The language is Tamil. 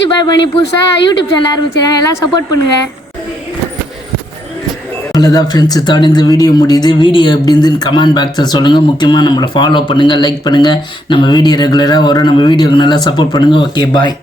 காலேஜ் பாய் பண்ணி புதுசாக யூடியூப் சேனல் ஆரம்பிச்சிருக்கேன், எல்லாம் சப்போர்ட் பண்ணுங்கள். அவ்வளோதான் ஃப்ரெண்ட்ஸ், இதோட இந்த வீடியோ முடியுது. வீடியோ எப்படி இருந்துன்னு கமெண்ட் பாக்ஸில் சொல்லுங்கள். முக்கியமாக நம்மளை ஃபாலோ பண்ணுங்கள், லைக் பண்ணுங்கள். நம்ம வீடியோ ரெகுலராக வரும். நம்ம வீடியோக்கு நல்லா சப்போர்ட் பண்ணுங்கள். ஓகே, பாய்.